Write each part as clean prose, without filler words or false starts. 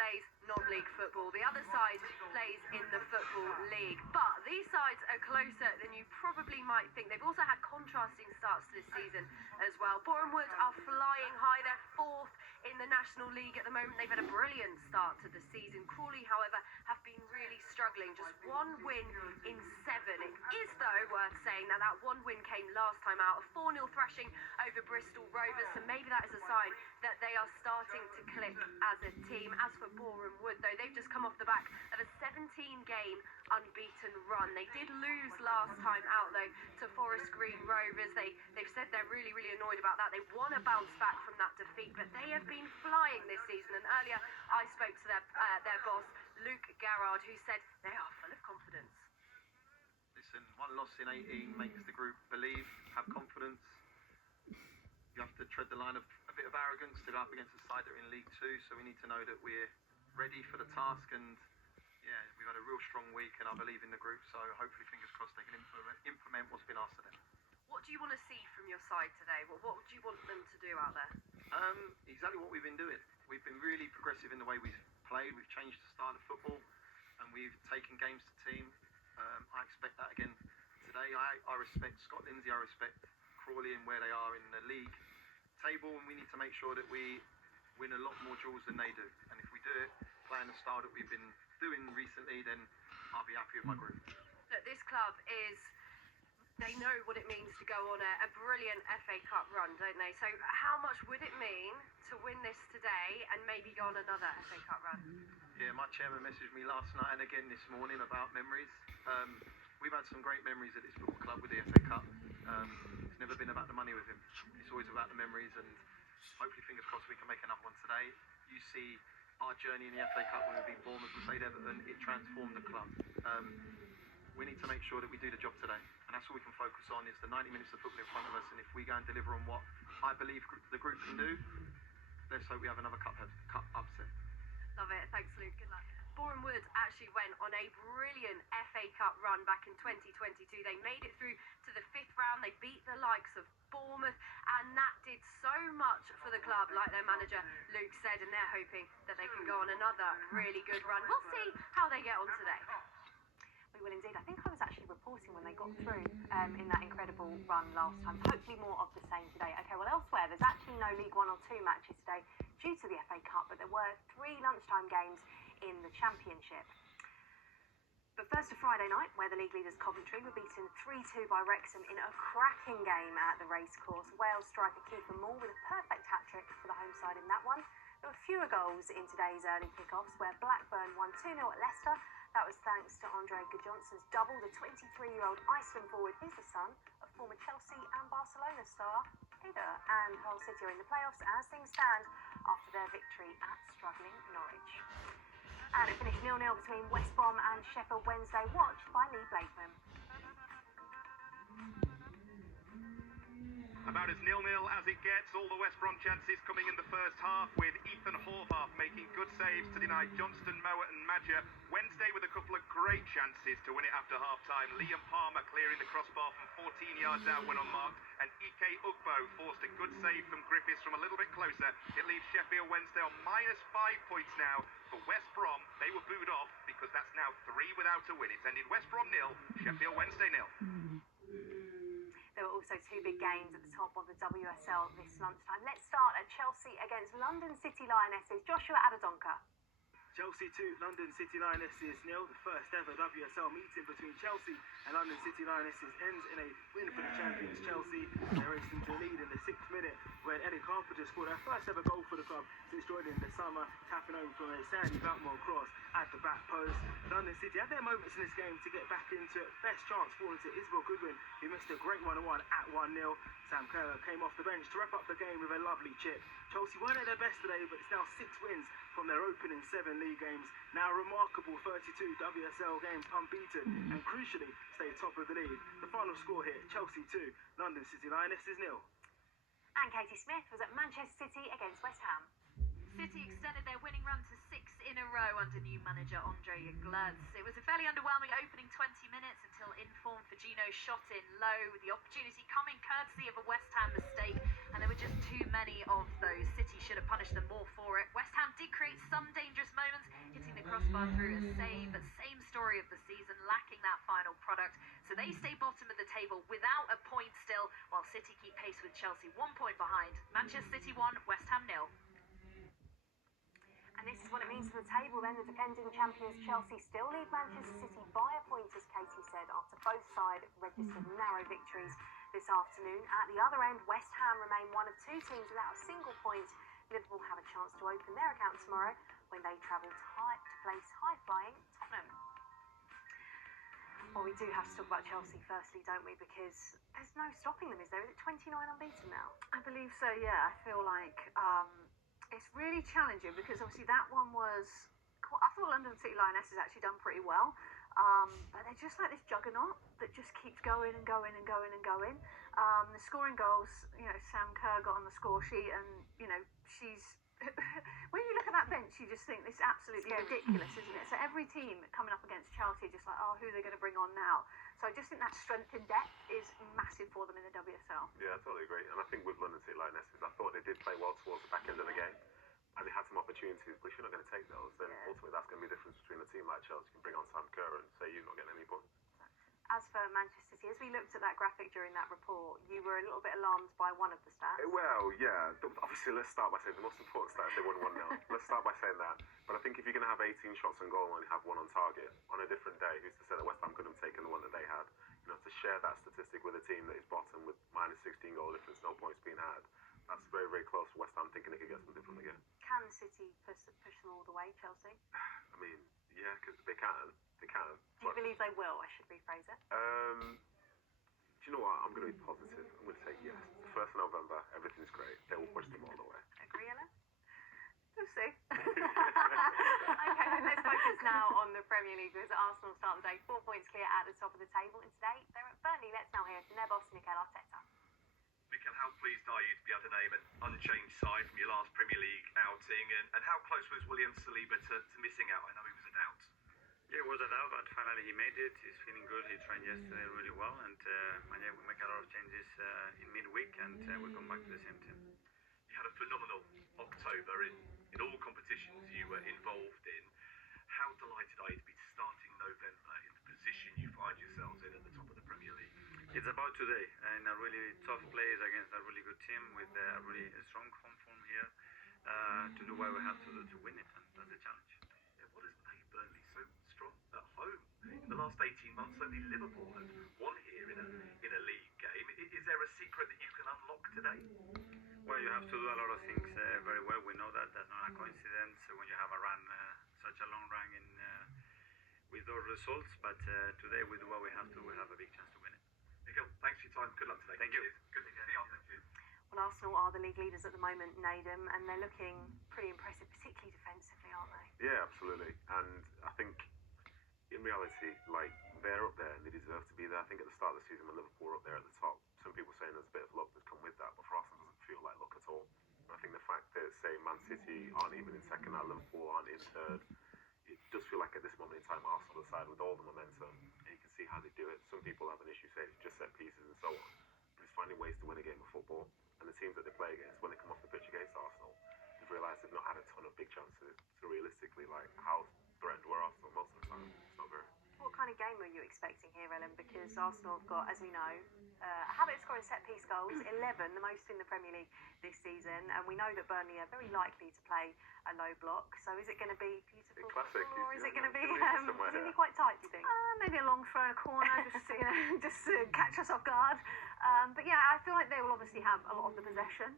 plays non-league football. The other side plays in the Football League. But these sides are closer than you probably might think. They've also had contrasting starts to this season as well. Boreham Wood are flying high. They're fourth in the National League at the moment. They've had a brilliant start to the season. Crawley, however, have been really struggling. Just one win in 7. It is, though, worth saying that one win came last time out. A 4-0 thrashing over Bristol Rovers. So maybe that is a sign that they are starting to click as a team. As for Boreham Wood, though, they've just come off the back of a 17-game unbeaten run. They did lose last time out, though, to Forest Green Rovers. They've said they're really, really annoyed about that. They want to bounce back from that defeat, but they have been flying this season. And earlier, I spoke to their boss, Luke Garrard, who said they are full of confidence. Listen, one loss in 18 makes the group believe, have confidence. You have to tread the line of a bit of arrogance to go up against a side that are in League Two, so we need to know that we're ready for the task. And yeah, we've had a real strong week, and I believe in the group, so hopefully, fingers crossed, they can implement what's been asked of them. What do you want to see from your side today? What do you want them to do out there? Exactly what we've been doing. We've been really progressive in the way we've played. We've changed the style of football, and we've taken games to team. I expect that again today. I respect Scott Lindsay. I respect Crawley and where they are in the league table, and we need to make sure that we win a lot more draws than they do. And if we do it playing the style that we've been doing recently, then I'll be happy with my group. Look, this club they know what it means to go on a brilliant FA Cup run, don't they? So how much would it mean to win this today and maybe go on another FA Cup run? Yeah, my chairman messaged me last night and again this morning about memories. We've had some great memories at this football club with the FA Cup. It's never been about the money with him. It's always about the memories, and hopefully, fingers crossed, we can make another one today. You see our journey in the FA Cup when we beat Bournemouth, we played Everton, it transformed the club. We need to make sure that we do the job today, and that's all we can focus on is the 90 minutes of football in front of us. And if we go and deliver on what I believe the group can do, let's hope we have another cup upset. Love it. Thanks, Luke. Good luck. Boreham Wood actually went on a brilliant FA Cup run back in 2022. They made it through to the 5th round. They beat the likes of Bournemouth, and that did so much for the club, like their manager Luke said, and they're hoping that they can go on another really good run. We'll see how they get on today. We will indeed. I think I was actually reporting when they got through in that incredible run last time. Hopefully more of the same today. Okay, well, elsewhere, there's actually no League 1 or 2 matches today due to the FA Cup, but there were 3 lunchtime games in the Championship. But first, a Friday night, where the league leaders Coventry were beaten 3-2 by Wrexham in a cracking game at the racecourse. Wales striker Kiefer Moore with a perfect hat-trick for the home side in that one. There were fewer goals in today's early kick-offs, where Blackburn won 2-0 at Leicester. That was thanks to Andre Gudjonsson's double. The 23-year-old Iceland forward is the son of former Chelsea and Barcelona star Eder. And Hull City are in the playoffs as things stand after their victory at struggling Norwich. And it finished 0-0 between West Brom and Sheffield Wednesday, watched by Lee Blakeman. About as 0-0 as it gets, all the West Brom chances coming in the first half, with Ethan Horvath making good saves to deny Johnston, Mowat and Madger. Wednesday with a couple of great chances to win it after half-time. Liam Palmer clearing the crossbar from 14 yards out when unmarked, and Ike Ugbo forced a good save from Griffiths from a little bit closer. It leaves Sheffield Wednesday on -5 points now. For West Brom, they were booed off because that's now 3 without a win. It's ended West Brom 0, Sheffield Wednesday 0. There were also 2 big games at the top of the WSL this lunchtime. Let's start at Chelsea against London City Lionesses. Joshua Adadonka. Chelsea 2, London City Lionesses 0. The first ever WSL meeting between Chelsea and London City Lionesses ends in a win for the champions Chelsea. They raced into the lead in the 6th minute when Ellie Carpenter scored her first ever goal for the club since joining the summer, tapping home from a Sandy Blackmore cross at the back post. London City had their moments in this game to get back into it. Best chance falling to Isabel Goodwin, who missed a great 1-1 at 1-0. Sam Kerr came off the bench to wrap up the game with a lovely chip. Chelsea weren't at their best today, but it's now 6 wins from their opening 7 league games. Now a remarkable 32 WSL games unbeaten, and crucially stay top of the league. The final score here, Chelsea 2, London City Lionesses 0. And Katie Smith was at Manchester City against West Ham. City extended their winning run to 6 in a row under new manager Andre Glutz. It was a fairly underwhelming opening 20 minutes until informed Fagino shot in low, with the opportunity coming courtesy of a West Ham mistake, and there were just too many of those. City should have punished them more for it. West Ham did create some dangerous moments, crossbar through a save. Same story of the season, lacking that final product. So they stay bottom of the table without a point still, while City keep pace with Chelsea 1 point behind. Manchester City 1, West Ham 0. And this is what it means for the table then. The defending champions Chelsea still lead Manchester City by a point, as Katie said, after both sides registered narrow victories this afternoon. At the other end, West Ham remain one of two teams without a single point. Liverpool have a chance to open their account tomorrow when they travel to face high-flying Tottenham. Well, we do have to talk about Chelsea firstly, don't we? Because there's no stopping them, is there? Is it 29 unbeaten now? I believe so, yeah. I feel like it's really challenging because obviously that one was... I thought London City Lionesses actually done pretty well. But they're just like this juggernaut that just keeps going and going and going and going. The scoring goals, Sam Kerr got on the score sheet and, she's... when you look at that bench, you just think this is absolutely ridiculous, isn't it? So every team coming up against Chelsea are just like, oh, who are they going to bring on now? So I just think that strength in depth is massive for them in the WSL. Yeah, I totally agree. And I think with London City Lionesses, I thought they did play well towards the back end of the game. And they had some opportunities, but if you're not going to take those, then ultimately that's going to be the difference between a team like Chelsea can bring on Sam Kerr and say you're not getting any points. As for Manchester City, as we looked at that graphic during that report, you were a little bit alarmed by one of the stats. Well, yeah. Obviously, let's start by saying the most important stat is they won 1-0. Let's start by saying that. But I think if you're going to have 18 shots on goal and only have one on target, on a different day, who's to say that West Ham couldn't have taken the one that they had? To share that statistic with a team that is bottom with minus 16 goal difference, no points being had, that's very, very close to West Ham thinking they could get something from the game. Can City push them all the way, Chelsea? I mean, yeah, because they can. They can. Do you believe they will? I should rephrase it. Do you know what? I'm going to be positive. I'm going to say yes. The 1st of November, everything's great. They will push them all the way. Agree, Ellen? We'll see. Okay, then let's focus now on the Premier League because Arsenal start the day 4 points clear at the top of the table. And today, they're at Burnley. Let's now hear from their boss, Mikel Arteta. Mikel, how pleased are you to be able to name an unchanged side from your last Premier League outing? And how close was William Saliba to missing out? I know he was a doubt. Yeah, it was a doubt, but finally he made it. He's feeling good. He trained yesterday really well. And yeah, we make a lot of changes in midweek and we come back to the same team. You had a phenomenal October in all competitions you were involved in. How delighted are you to be starting November in the position you find yourselves in at the top of the Premier League? It's about today, in a really tough place against a really good team with a really strong home form here to do what we have to do to win it, and that's the challenge. Yeah, what has made Burnley so strong at home? In the last 18 months, certainly Liverpool has won here in a league game. Is there a secret that you can unlock today? Well, you have to do a lot of things very well. We know that that's not a coincidence when you have a run, such a long run with those results. But today we do what we have to. We have a big chance to win it. Mikel, thanks for your time. Good luck today. Thank you. Good to see you. Cheers. Well, Arsenal are the league leaders at the moment, Nadem, and they're looking pretty impressive, particularly defensively, aren't they? Yeah, absolutely. And I think in reality, they're up there and they deserve to be there. I think at the start of the season when Liverpool were up there at the top, some people saying there's a bit of luck that's come with that, but for Arsenal it doesn't feel like luck at all. And I think the fact that, say, Man City aren't even in second now, Liverpool aren't in third, it does feel like at this moment in time Arsenal aside with all the momentum, and you can see how they do it. Some people have an issue saying it's just set pieces and so on, but it's finding ways to win a game of football. And the teams that they play against, when they come off the pitch against Arsenal, they've realised they've not had a ton of big chances. So realistically, how threatened were Arsenal most of the time? It's not very. What kind of game were you expecting here, Ellen? Because Arsenal have got, as we know, a habit of scoring set-piece goals, 11, the most in the Premier League this season, and we know that Burnley are very likely to play a low block. So is it going to be beautiful, classic, or is it going to be somewhere quite tight, do you think? Maybe a long throw in a corner, just to catch us off guard. But yeah, I feel like they will obviously have a lot of the possession.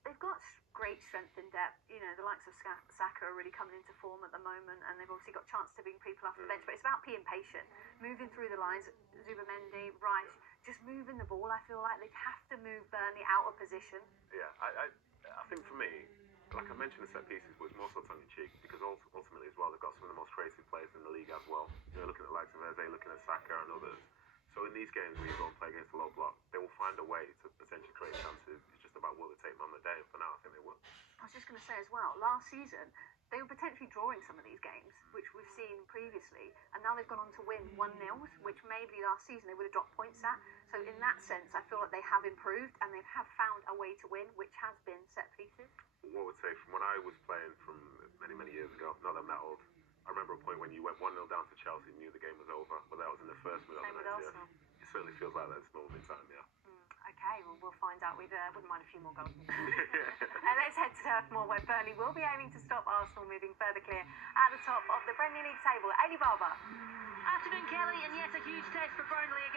They've got great strength in depth. The likes of Saka are really coming into form at the moment, and they've obviously got a chance to bring people off the bench. But it's about being patient, moving through the lines. Zubamendi, Rice, just moving the ball. I feel like they have to move Burnley out of position. Yeah, I think for me, like I mentioned, the set pieces was more so tongue in cheek because ultimately as well they've got some of the most creative players in the league as well. Looking at the likes of Eze, looking at Saka and others. So in these games where you go and play against a low block, they will find a way to potentially create chances. It's just about will they take them on the day. And for now, I think they will. I was just going to say as well, last season, they were potentially drawing some of these games, which we've seen previously, and now they've gone on to win 1-0, which maybe last season they would have dropped points at. So in that sense, I feel like they have improved, and they have found a way to win, which has been set pieces. What I would say, from when I was playing from many, many years ago, not that I'm that old, I remember a point when you went 1-0 down to Chelsea and knew the game was over, but that was in the first minute Same of with the 90th. Arsenal. It certainly feels like that at this moment in time, yeah. Okay, well, we'll find out. We wouldn't mind a few more goals. Let's head to Turf Moor, where Burnley will be aiming to stop Arsenal moving further clear at the top of the Premier League table. Ailey Barber. Afternoon, Kelly, and yes, a huge test for Burnley against